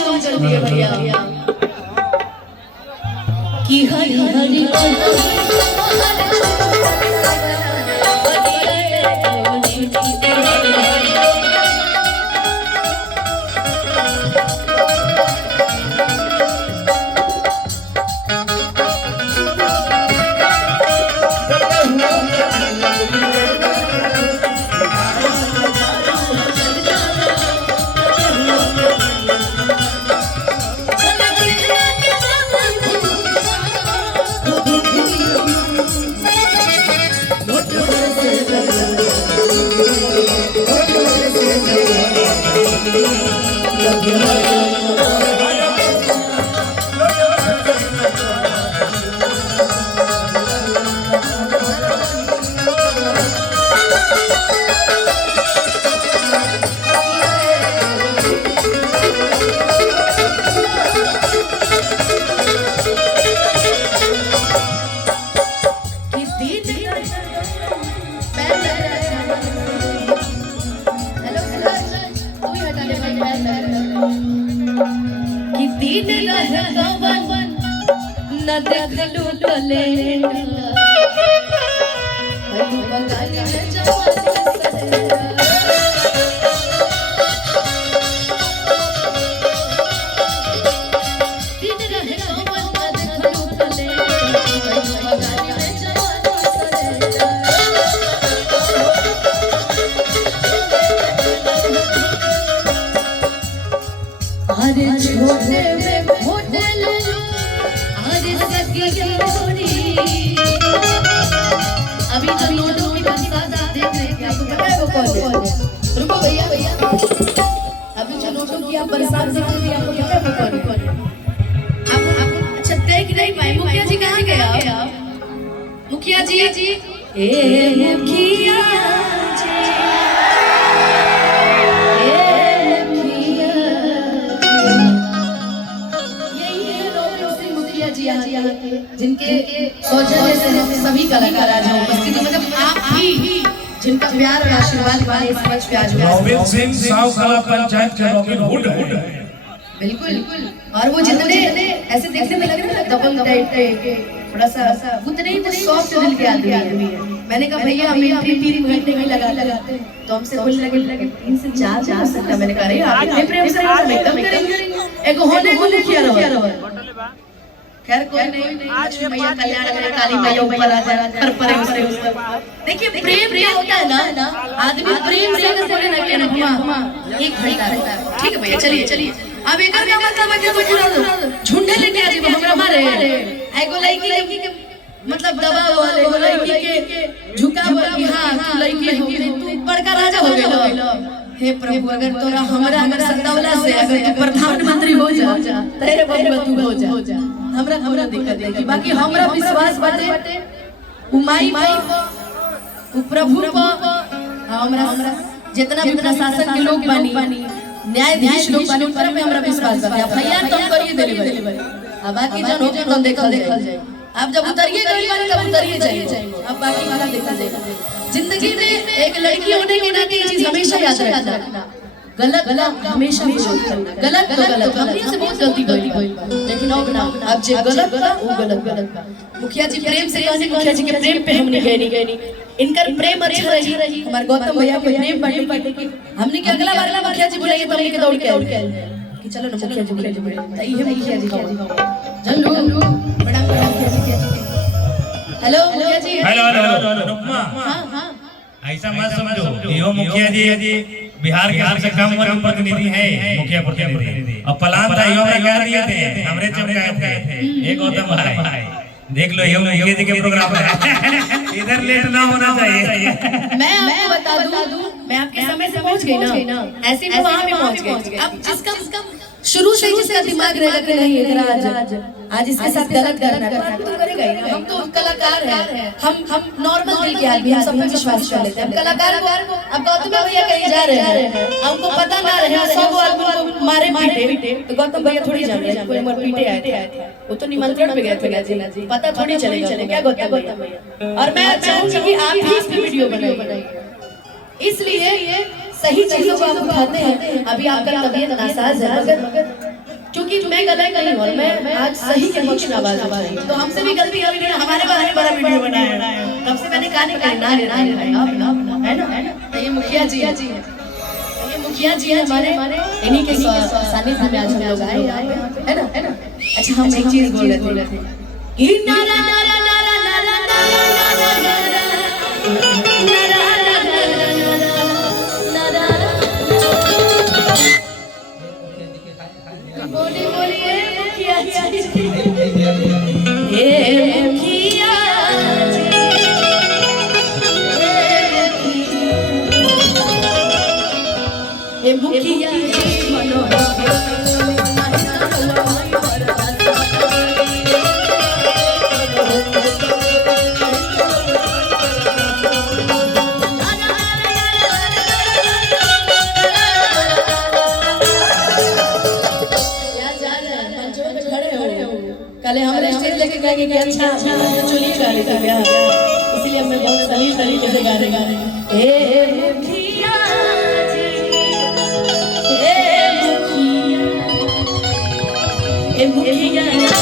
आवाज कम कर दिए भैया कि हरी हरी न देखलू कैलेंडर भई बगाली में जवानी अरे छोटे में होटल अरे सगी जोड़ी अभी तो नोटों की बरसात देख रहे हैं आपको पता है वो कौन है रुको भैया भैया अभी जो नोटों की आप बरसात देख रहे हैं आपको पता है वो कौन है आप अच्छा देख नहीं पाए मुखिया जी कहां गए आप मुखिया जी ए मुखिया जिनके सौजन्य से हम सभी कलाकार आज उपस्थित हैं मतलब आप भी जिनका प्यार और आशीर्वाद वाले इस मंच पे आज नौबत सिंह साव कला पंचायत के रॉबिन हुड बिल्कुल और वो जितने ऐसे देखने में लग रहे हैं दबंग टाइप के थोड़ा सा उतने ही सॉफ्ट दिल के आदमी है मैंने कहा भैया हम एंट्री 3 महीने की लगाते हैं तो हमसे बोलने लगे 3 से 4 सकता मैंने कहा अरे आप इतने प्रेम से एकदम करेंगे एक होने को लिखिया रहो खैर कोई नहीं आज मैया कल्याण करे काली मैया ऊपर आ जाए घर पर उससे देखिए प्रेम क्या होता है ना आदमी प्रेम से अगर बोले ना कि ना एक घंटा ठीक है भैया चलिए अब एक का मतलब है कि पूरा झुंडे लेके आ जाए हमरा मारे एगो लड़की के मतलब दबाव वाले एगो लड़की के झुकाव की हां तू लड़की हो तू बड़का राजा हो गेलो हे प्रभु अगर तोरा हमरा सत्तावला से अगर तू प्रधानमंत्री हो जा तेरे बबुआ तू हो जा हमरा दिक्कत है कि बाकी हमरा विश्वास बाटे उमाई को प्रभु को हमरा जितना भी प्रशासन के लोग बानी न्यायाधीश लोग बानी उन पर हमरा विश्वास बाटे भैया तुम करिए डिलीवरी अब बाकी जन होके तो देखल जाए आप जब उतरिए गई बानी तब उतरिए जाइए अब बाकी वाला देखा जाएगा जिंदगी में एक लड़की होने के नाते ये चीज हमेशा याद रखना गलत हमेशा गलत हमने से बहुत गलती करी लेकिन अब जे गलत बा वो गलत मुखिया जी प्रेम से कहने मुखिया जी के प्रेम पे हमने गए इनकर प्रेम अच्छा रही हमारे गौतम भैया के प्रेम बाटे कि हमने के अगला बार मुखिया जी बुलाएंगे तो हमने दौड़ के कि चलो ना मुखिया जी बुलाएंगे ये मुखिया जी का चलो प्रणाम मुखिया जी हेलो मुखिया जी हेलो हां ऐसा मत समझो यो मुखिया जी बिहार के सबसे कम उम्र प्रतिनिधि है मुखिया प्रतिनिधि और पलान था यो में कह दिए थे हमरे चमकाए थे एक गौतम भाई देख लो यो मुखिया जी के प्रोग्राम है इधर लेट ना होना चाहिए मैं आपको बता दूं मैं आपके समय से पहुंच गई ना ऐसे में वहां भी पहुंच गई अब जिसका शुरू से जिसका दिमाग रहेगा कि नहीं इधर आज इसके साथ गलत करना है तो करेगा ही हम तो कलाकार हैं हम नॉर्मल दिल के आदमी हम सब पे विश्वास कर लेते हैं हम कलाकार को अब गौतम भैया कहीं जा रहे हैं हमको पता ना रहे सब आदमी को मारे पीटे तो गौतम भैया थोड़ी जान रहे कोई मर पीटे आए थे वो तो निमंत्रण पे गए थे पता थोड़ी चलेगा क्या गौतम भैया और मैं चाहूंगी कि आप भी इस पे वीडियो बनाइए इसलिए सही चीजों को आप उठाते हैं अभी आपका तबीयत नासाज है मगर क्योंकि मैं गलत नहीं हूँ, मैं आज सही के पक्ष में आवाज उठाई, तो हमसे भी गलती हो गई, हमारे बारे में बड़ा वीडियो बनाया है, तब से मैंने कहा नहीं ना है ना। तो ये मुखिया जी है, ये मुखिया जी है हमारे, इन्हीं के सानिध्य में आज हम लोग आए है ना। अच्छा हम एक चीज बोल रहे थे कि नारा नारा नारा नारा नारा बोलिए मुखिया जी, हे मुखिया जी, हे मुखिया जी कल हमारे स्टेज लेके गाएंगे कि अच्छा चुनी गा लेते ब्याह, इसलिए हमें बहुत सही तरीके से गा रहे ए मुखिया जी, ए मुखिया जी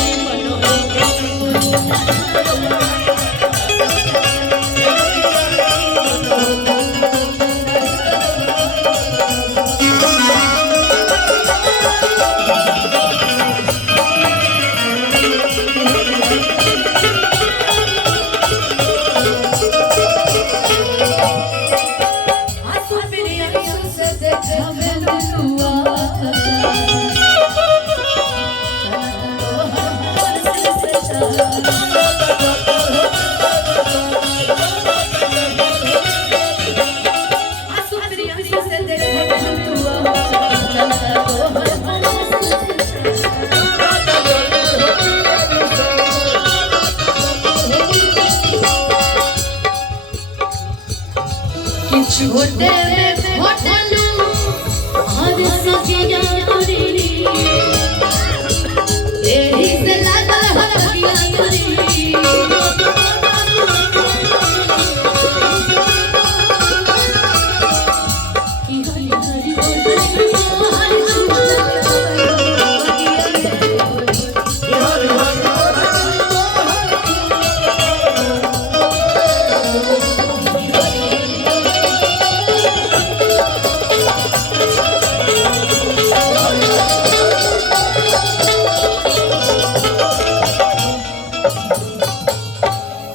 छोटे होटल और सजिया